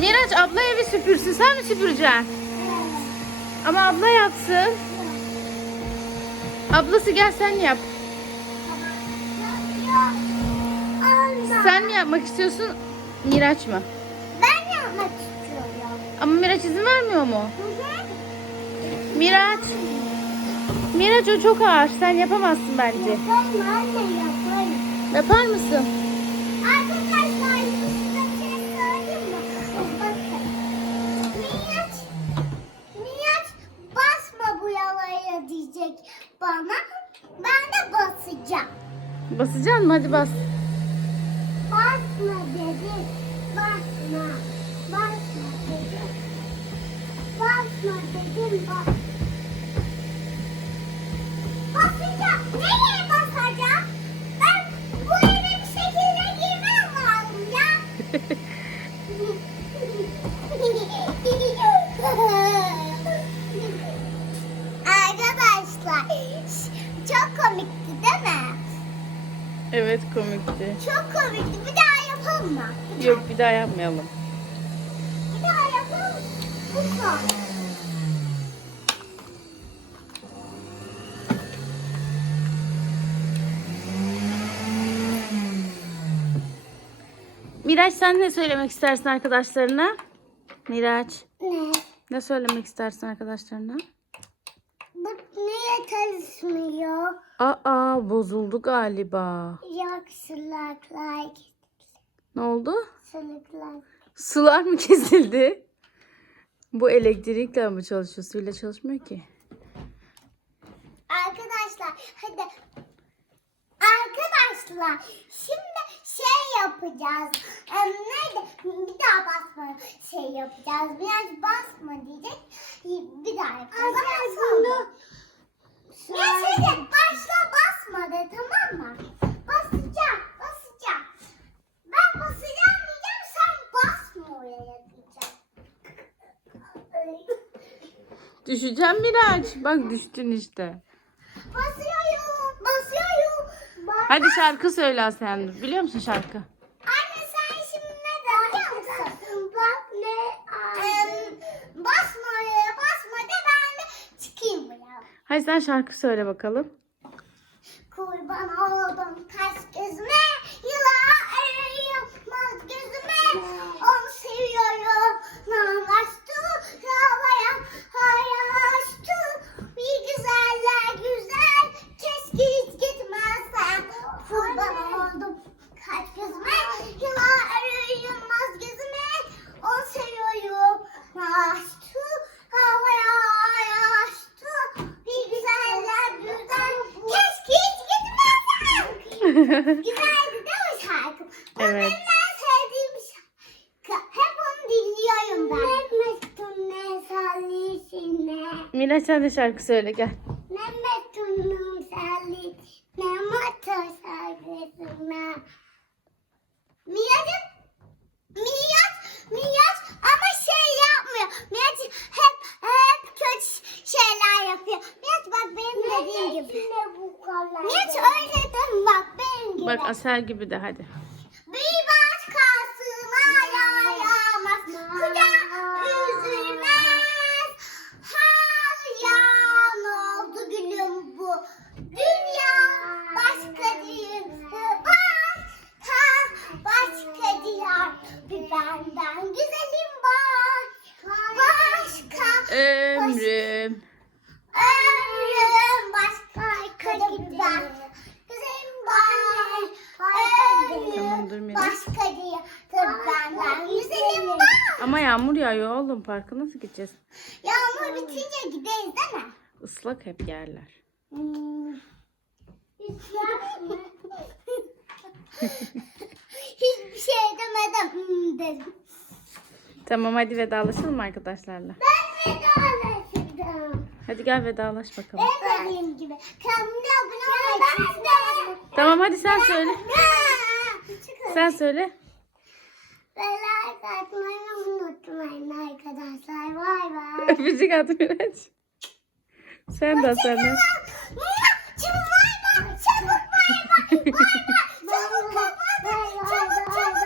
Miraç abla evi süpürsün. Sen mi süpüreceksin? Ama abla yapsın. Ablası gel sen yap. Sen mi yapmak istiyorsun? Miraç mı? Ben yapmak istiyorum. Ama Miraç izin vermiyor mu? Miraç. Miraç o çok ağır. Sen yapamazsın bence. Yaparım anne yaparım. Yapar mısın? Arkadaşlar size bir şey söyleyeyim mi? Bakın. Miraç, Miraç basma bu yalaya diyecek bana. Ben de basacağım. Basacaksın mı? Hadi bas. Basma dedim. Basma. Basma dedim. Basma dedim. Bas. Basacağım. Nereye basacağım? Ben bu eve bir şekilde girmem lazım ya. Arkadaşlar çok komikti değil mi? Evet komikti. Çok komikti. Bir daha yapalım mı? Bir Yok bir daha yapmayalım. Bir daha yapalım. Bu son. Miraç sen ne söylemek istersin arkadaşlarına? Miraç. Ne? Ne söylemek istersin arkadaşlarına? Bu niye çalışmıyor? Aa bozuldu galiba. Yok sılaklar. Ne oldu? Sılaklar. Sular mı kesildi? Bu elektrikle mi çalışıyor? Suyla çalışmıyor ki. Arkadaşlar hadi. Arkadaşlar şimdi şey yapacağız. Em, neydi? Bir daha basma şey yapacağız. Biraz basma diyecek. Bir daha yapacağız. Ama sonra. Ya şimdi başla basma de tamam mı? Basacağım, basacağım. Ben basacağım diyeceğim sen basma oraya diyeceğim. Düşeceğim Miraç. Bak düştün işte. Basıyorum, basıyorum. Bas- Hadi şarkı söyle sen. Biliyor musun şarkı? Anne sen şimdi ne musun? Bak ne? Basma oraya, basma de ben de çıkayım buraya. Hadi sen şarkı söyle bakalım. Kurban oldum Güzeldi değil mi şarkı? Bu Evet. benim en sevdiğim şarkı. Hep onu dinliyorum ben. Mehmet ne sallisine. Miraç sen de şarkı söyle gel. Mehmet Tunum salli. Ne motor şarkısına. Miraç, Miraç, Miraç ama şey yapmıyor. Miraç hep hep kötü şeyler yapıyor. Miraç bak benim dediğim gibi. Miraç öyle deme bak benim gibi. Bak Asel gibi de hadi. Yağmur yağıyor oğlum. Parka nasıl gideceğiz? Yağmur bitince gideriz değil mi? Islak hep yerler. Hmm. Hiçbir şey demedim. Hmm dedim. Tamam hadi vedalaşalım arkadaşlarla. Ben vedalaşacağım. Hadi gel vedalaş bakalım. En dediğim gibi. Kanalına abone olmayı. Ben de. Tamam hadi sen söyle. Sen söyle. Ve like atmayı unutmayın arkadaşlar. Bay bay. Öpücük at Miraç. Sen de sen de. Çabuk bay bay. Bay bay.